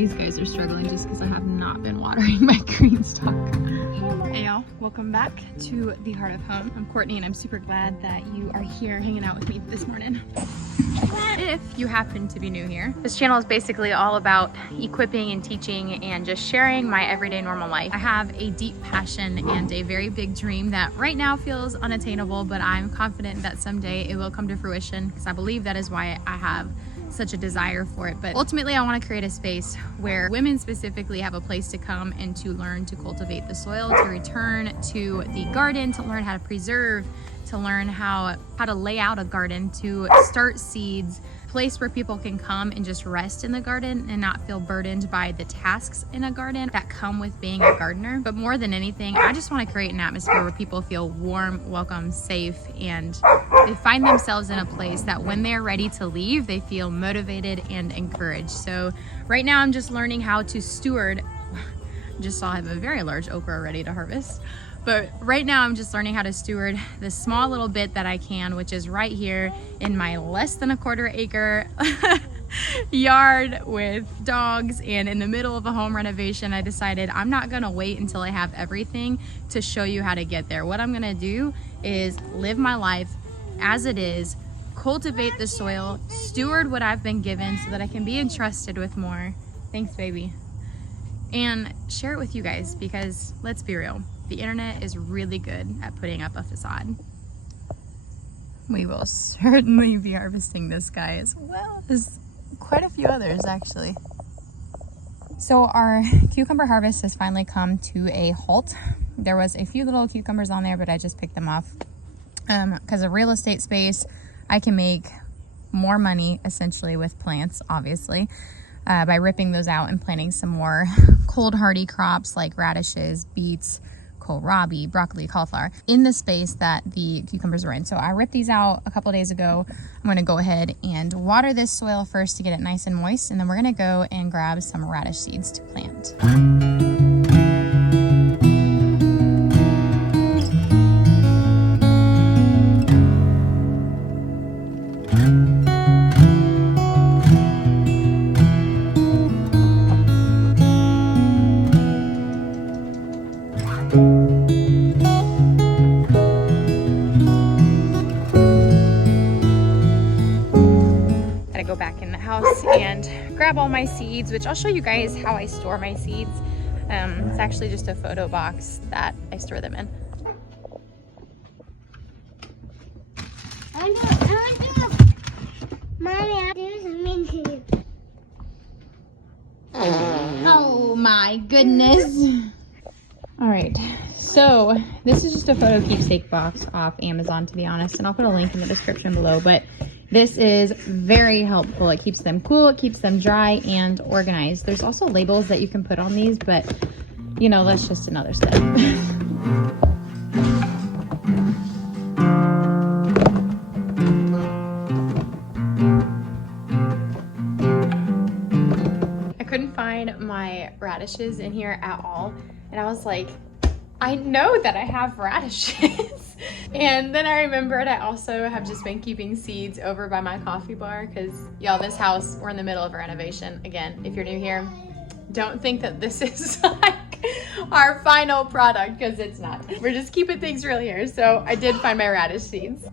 These guys are struggling just because I have not been watering my green stalk. Hey y'all, welcome back to the Heart of Home. I'm Courtney and I'm super glad that you are here hanging out with me this morning. If you happen to be new here, this channel is basically all about equipping and teaching and just sharing my everyday normal life. I have a deep passion and a very big dream that right now feels unattainable, but I'm confident that someday it will come to fruition because I believe that is why I have such a desire for it. But ultimately I want to create a space where women specifically have a place to come and to learn to cultivate the soil, to return to the garden, to learn how to preserve, to learn how to lay out a garden, to start seeds, place where people can come and just rest in the garden and not feel burdened by the tasks in a garden that come with being a gardener. But more than anything, I just want to create an atmosphere where people feel warm, welcome, safe, and they find themselves in a place that when they're ready to leave, they feel motivated and encouraged. So right now I'm just learning how to steward. Just saw I have a very large okra ready to harvest. But right now I'm just learning how to steward the small little bit that I can, which is right here in my less than a quarter acre yard with dogs and in the middle of a home renovation. I decided I'm not gonna wait until I have everything to show you how to get there. What I'm gonna do is live my life as it is, cultivate the soil, steward what I've been given so that I can be entrusted with more. Thanks, baby. And share it with you guys because let's be real. The internet is really good at putting up a facade. We will certainly be harvesting this guy as well as quite a few others actually. So our cucumber harvest has finally come to a halt. There was a few little cucumbers on there, but I just picked them off. Because of real estate space, I can make more money essentially with plants, obviously, by ripping those out and planting some more cold hardy crops like radishes, beets, kohlrabi, broccoli, cauliflower in the space that the cucumbers were in. So I ripped these out a couple days ago. I'm going to go ahead and water this soil first to get it nice and moist, and then we're going to go and grab some radish seeds to plant. Go back in the house and grab all my seeds, which I'll show you guys how I store my seeds. It's actually just a photo box that I store them in. Mommy, do something to you. Oh my goodness. All right, so this is just a photo keepsake box off Amazon, to be honest, and I'll put a link in the description below, but this is very helpful. It keeps them cool, it keeps them dry and organized. There's also labels that you can put on these, but you know, that's just another step. I couldn't find my radishes in here at all, and I was like, I know that I have radishes. And then I remembered I also have just been keeping seeds over by my coffee bar because, y'all, this house, we're in the middle of a renovation. Again, if you're new here, don't think that this is like our final product because it's not. We're just keeping things real here. So I did find my radish seeds.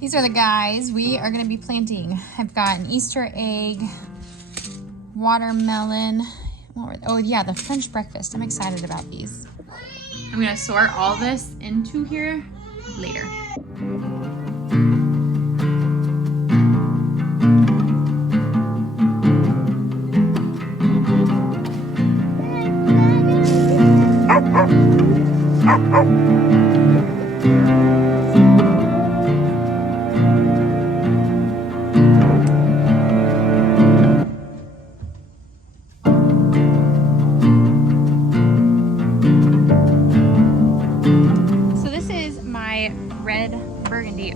These are the guys we are gonna be planting. I've got an Easter egg, watermelon. Oh yeah, the French breakfast. I'm excited about these. I'm gonna sort all this into here later.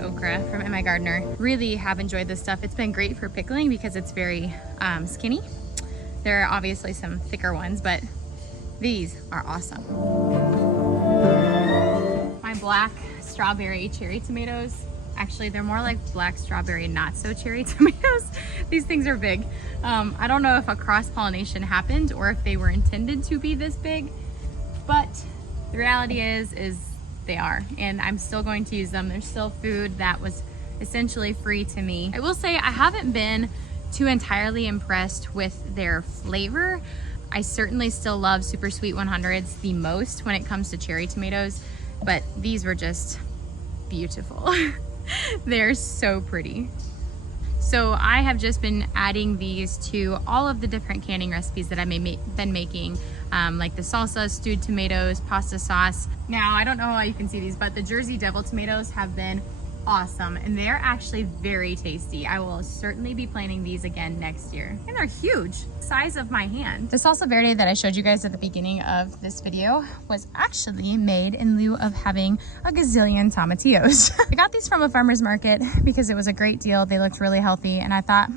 Okra from My Gardener. Really have enjoyed this stuff. It's been great for pickling because it's very skinny. There are obviously some thicker ones, but these are awesome. My black strawberry cherry tomatoes Actually, they're more like black strawberry, not so cherry tomatoes. These things are big. I don't know if a cross-pollination happened or if they were intended to be this big, but the reality is they are, and I'm still going to use them. They're still food that was essentially free to me. I will say I haven't been too entirely impressed with their flavor. I certainly still love Super Sweet 100s the most when it comes to cherry tomatoes, but these were just beautiful. They're so pretty. So I have just been adding these to all of the different canning recipes that I've been making, like the salsa, stewed tomatoes, pasta sauce. Now, I don't know how you can see these, but the Jersey Devil tomatoes have been awesome, and they're actually very tasty. I will certainly be planting these again next year. And they're huge, size of my hand. The salsa verde that I showed you guys at the beginning of this video was actually made in lieu of having a gazillion tomatillos. I got these from a farmer's market because it was a great deal. They looked really healthy, and I thought,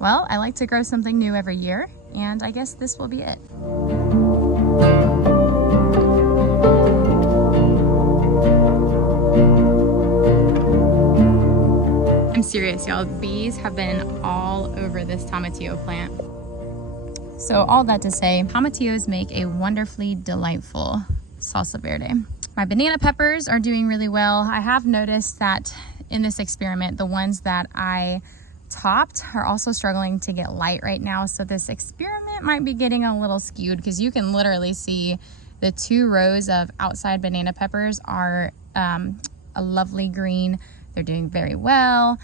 well, I like to grow something new every year, and I guess this will be it. I'm serious, y'all. Bees have been all over this tomatillo plant. So all that to say, tomatillos make a wonderfully delightful salsa verde. My banana peppers are doing really well. I have noticed that in this experiment, the ones that I topped are also struggling to get light right now. So this experiment might be getting a little skewed because you can literally see the 2 rows of outside banana peppers are a lovely green. They're doing very well,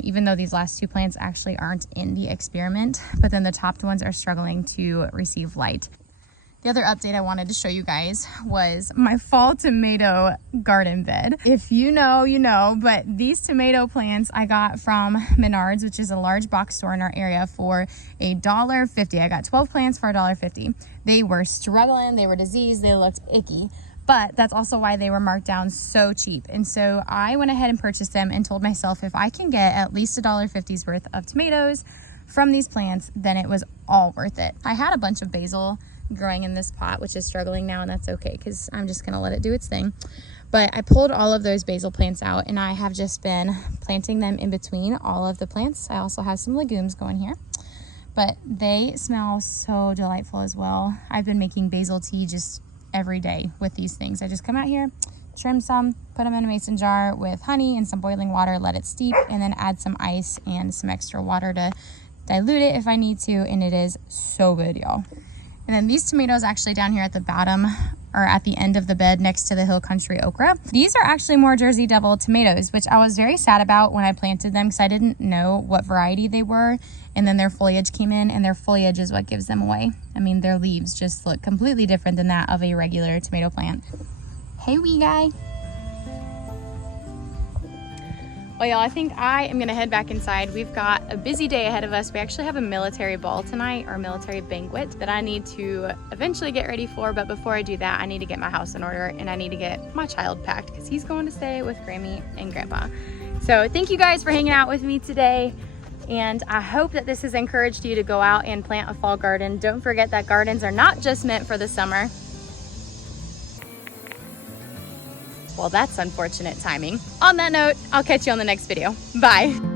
even though these last 2 plants actually aren't in the experiment, but then the topped ones are struggling to receive light. The other update I wanted to show you guys was my fall tomato garden bed. If you know, you know, but these tomato plants I got from Menards, which is a large box store in our area, for $1.50. I got 12 plants for $1.50. They were struggling, they were diseased, they looked icky. But that's also why they were marked down so cheap. And so I went ahead and purchased them and told myself if I can get at least $1.50's worth of tomatoes from these plants, then it was all worth it. I had a bunch of basil growing in this pot, which is struggling now, and that's okay because I'm just gonna let it do its thing. But I pulled all of those basil plants out, and I have just been planting them in between all of the plants. I also have some legumes going here, but they smell so delightful as well. I've been making basil tea just every day with these things. I just come out here, trim some, put them in a mason jar with honey and some boiling water, let it steep, and then add some ice and some extra water to dilute it if I need to, and it is so good, y'all. And then these tomatoes actually down here at the bottom or at the end of the bed next to the Hill Country okra. These are actually more Jersey Devil tomatoes, which I was very sad about when I planted them because I didn't know what variety they were. And then their foliage came in, and their foliage is what gives them away. I mean, their leaves just look completely different than that of a regular tomato plant. Hey, wee guy. Well, y'all, I think I am gonna head back inside. We've got a busy day ahead of us. We actually have a military ball tonight, or military banquet, that I need to eventually get ready for. But before I do that, I need to get my house in order, and I need to get my child packed because he's going to stay with Grammy and Grandpa. So thank you guys for hanging out with me today. And I hope that this has encouraged you to go out and plant a fall garden. Don't forget that gardens are not just meant for the summer. Well, that's unfortunate timing. On that note, I'll catch you on the next video. Bye.